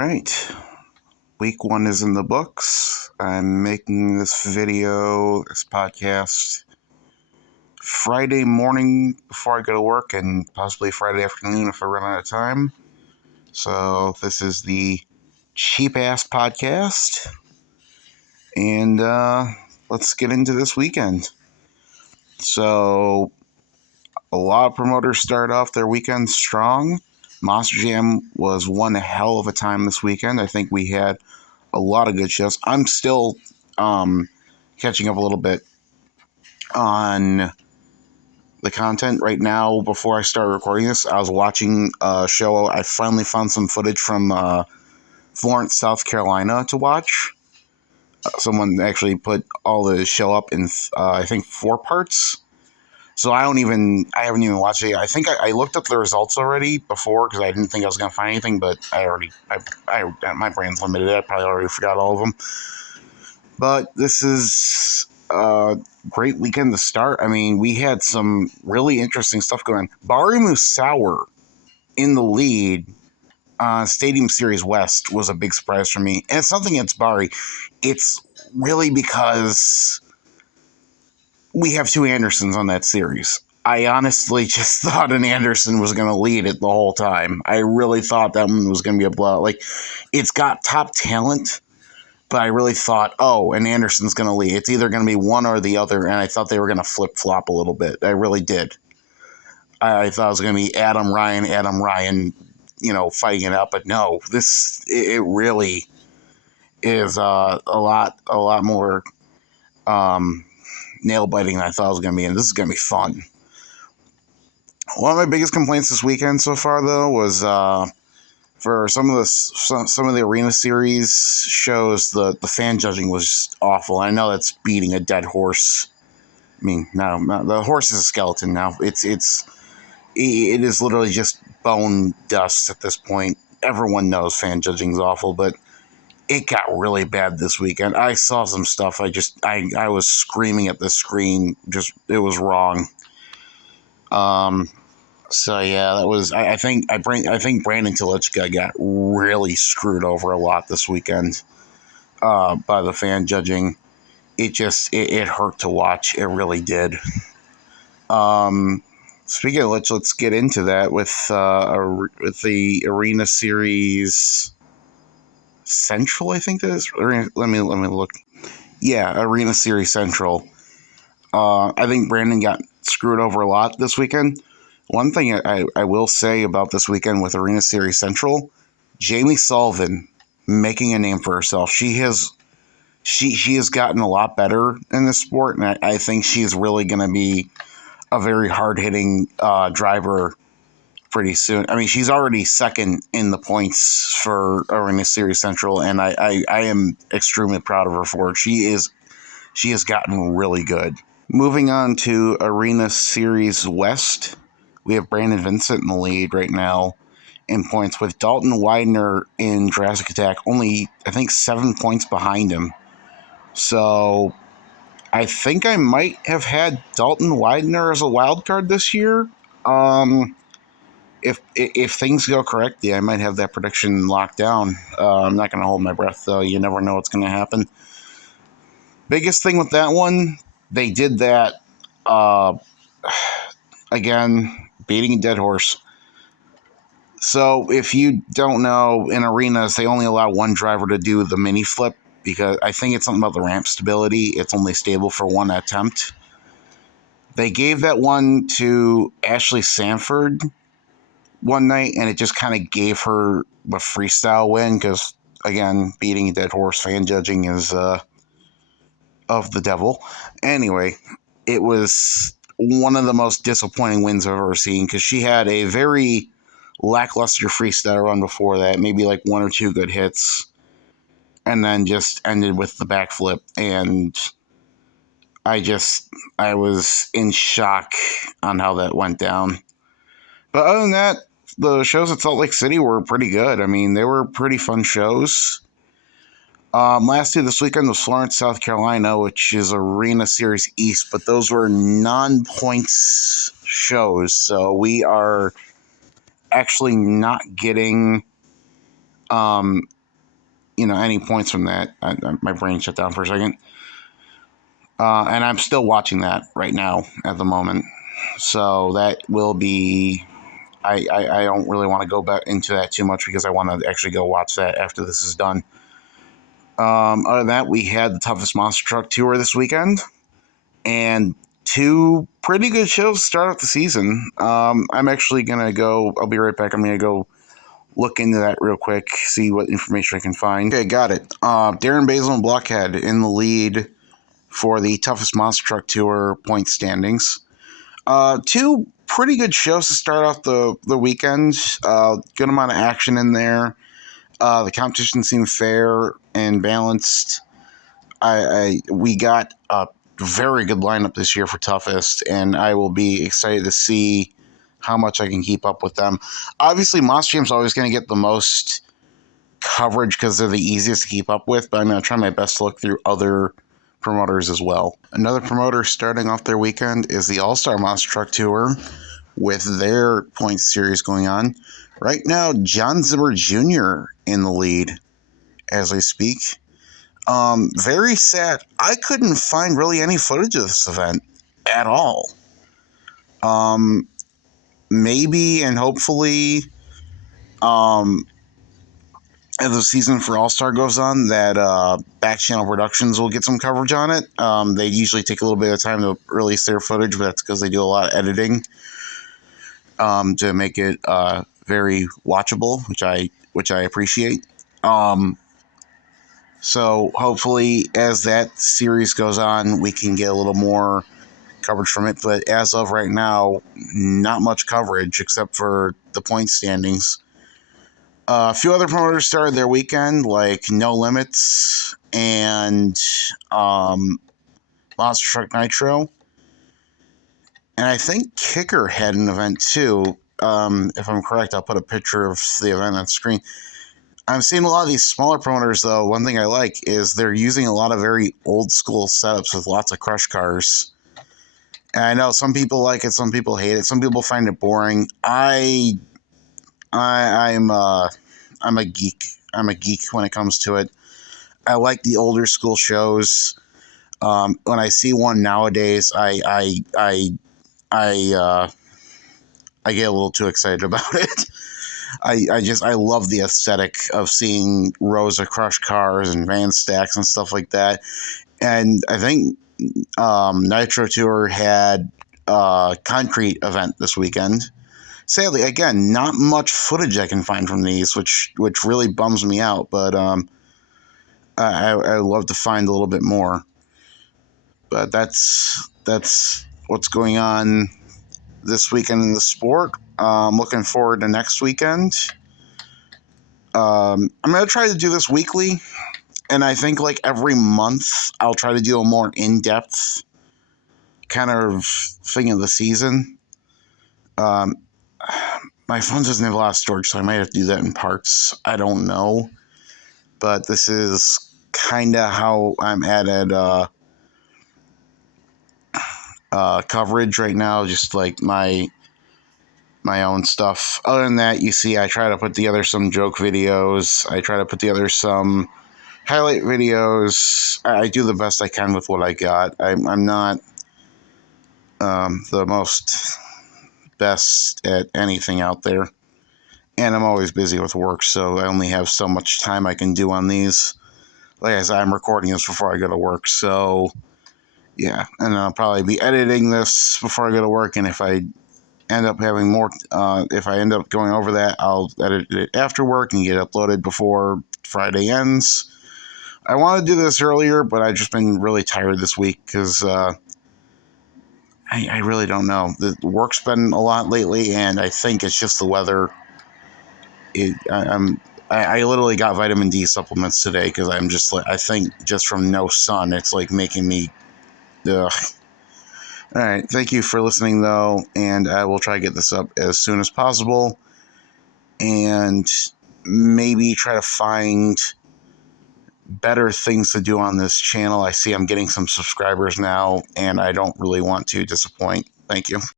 right. Week 1 is in the books. I'm making this podcast, Friday morning before I go to work and possibly Friday afternoon if I run out of time. So this is the TheCheapAssPodcast. And let's get into this weekend. So a lot of promoters start off their weekend strong. Monster Jam was one hell of a time this weekend. I think we had a lot of good shows. I'm still catching up a little bit on the content right now. Before I start recording this, I was watching a show. I finally found some footage from Florence, South Carolina to watch. Someone actually put all the show up in, I think, 4 parts. So I haven't even watched it. I think I looked up the results already before because I didn't think I was going to find anything, but my brain's limited. I probably already forgot all of them. But this is a great weekend to start. I mean, we had some really interesting stuff going on. Bari Musawwir in the lead Stadium Series West was a big surprise for me. And it's nothing against Bari. It's really because we have 2 Andersons on that series. I honestly just thought an Anderson was going to lead it the whole time. I really thought that one was going to be a blowout. Like, it's got top talent, but I really thought, an Anderson's going to lead. It's either going to be one or the other, and I thought they were going to flip-flop a little bit. I really did. I thought it was going to be Adam Ryan, fighting it out, but no. It really is a lot more nail-biting than I thought it was going to be, and this is going to be fun. One of my biggest complaints this weekend so far, though, was for some of the Arena Series shows, the fan judging was just awful. I know that's beating a dead horse. I mean, no, the horse is a skeleton now. It is literally just bone dust at this point. Everyone knows fan judging is awful, but it got really bad this weekend. I saw some stuff. I was screaming at the screen. Just, it was wrong. So yeah, that was. I think Brandon Telichka got really screwed over a lot this weekend by the fan judging. It hurt to watch. It really did. Speaking of which, let's get into that with the Arena Series Central. I think that is. Let me look. Yeah, Arena Series Central. I think Brandon got screwed over a lot this weekend. One thing I will say about this weekend with Arena Series Central, Jamie Sullivan making a name for herself. She has gotten a lot better in this sport, and I think she's really going to be a very hard-hitting driver pretty soon. I mean, she's already second in the points for Arena Series Central, and I am extremely proud of her for it. She has gotten really good. Moving on to Arena Series West, we have Brandon Vincent in the lead right now in points, with Dalton Widener in Jurassic Attack only, I think, 7 points behind him. So I think I might have had Dalton Widener as a wild card this year. If things go correctly, I might have that prediction locked down. I'm not going to hold my breath, though. You never know what's going to happen. Biggest thing with that one, they did that, again, beating a dead horse. So if you don't know, in arenas, they only allow one driver to do the mini flip because I think it's something about the ramp stability. It's only stable for one attempt. They gave that one to Ashley Sanford one night, and it just kind of gave her a freestyle win because, again, beating a dead horse, fan judging is of the devil. Anyway, it was one of the most disappointing wins I've ever seen because she had a very lackluster freestyle run before that, maybe like 1 or 2 good hits, and then just ended with the backflip. And I was in shock on how that went down. But other than that, the shows at Salt Lake City were pretty good. I mean, they were pretty fun shows. Lastly, this weekend was Florence, South Carolina, which is Arena Series East, but those were non-points shows, so we are actually not getting any points from that. My brain shut down for a second. And I'm still watching that right now at the moment. So that will be... I don't really want to go back into that too much because I want to actually go watch that after this is done. Other than that, we had the Toughest Monster Truck Tour this weekend. And 2 pretty good shows to start off the season. I'm actually going to go... I'll be right back. I'm going to go look into that real quick, see what information I can find. Okay, got it. Darren Basil and Blockhead in the lead for the Toughest Monster Truck Tour point standings. 2 pretty good shows to start off the weekend. Good amount of action in there. The competition seemed fair and balanced. We got a very good lineup this year for Toughest, and I will be excited to see how much I can keep up with them. Obviously, Monster Jam's always going to get the most coverage because they're the easiest to keep up with, but I'm going to try my best to look through other promoters as well. Another promoter starting off their weekend is the All-Star Monster Truck Tour with their points series going on. Right now, John Zimmer Jr. in the lead as I speak. Very sad. I couldn't find really any footage of this event at all. Maybe and hopefully, as the season for All-Star goes on, that Back Channel Productions will get some coverage on it. They usually take a little bit of time to release their footage, but that's because they do a lot of editing to make it very watchable, which I appreciate. So hopefully, as that series goes on, we can get a little more coverage from it. But as of right now, not much coverage except for the point standings. A few other promoters started their weekend, like No Limits and Monster Truck Nitro. And I think Kicker had an event too. If I'm correct, I'll put a picture of the event on the screen. I'm seeing a lot of these smaller promoters, though. One thing I like is they're using a lot of very old school setups with lots of crush cars. And I know some people like it, some people hate it, some people find it boring. I'm a geek. I'm a geek when it comes to it. I like the older school shows. When I see one nowadays, I get a little too excited about it. I love the aesthetic of seeing rows of crushed cars and van stacks and stuff like that. And I think Nitro Tour had a concrete event this weekend. Sadly, again, not much footage I can find from these, which really bums me out. But I love to find a little bit more. But that's what's going on this weekend in the sport. I'm looking forward to next weekend. I'm going to try to do this weekly. And I think like every month, I'll try to do a more in-depth kind of thing of the season. My phone doesn't have a lot of storage, so I might have to do that in parts. I don't know. But this is kind of how I'm at coverage right now, just like my own stuff. Other than that, you see, I try to put together some joke videos. I try to put together some highlight videos. I do the best I can with what I got. I'm not the most best at anything out there, and I'm always busy with work, so I only have so much time I can do on these. Like I said, I'm recording this before I go to work, so yeah, and I'll probably be editing this before I go to work, and if I end up having more, if I end up going over that, I'll edit it after work and get it uploaded before Friday ends. I want to do this earlier, but I've just been really tired this week because I really don't know. The work's been a lot lately, and I think it's just the weather. I literally got vitamin D supplements today because I'm just like, I think just from no sun, it's like making me, ugh. All right, thank you for listening, though, and I will try to get this up as soon as possible, and maybe try to find better things to do on this channel. I see I'm getting some subscribers now, and I don't really want to disappoint. Thank you.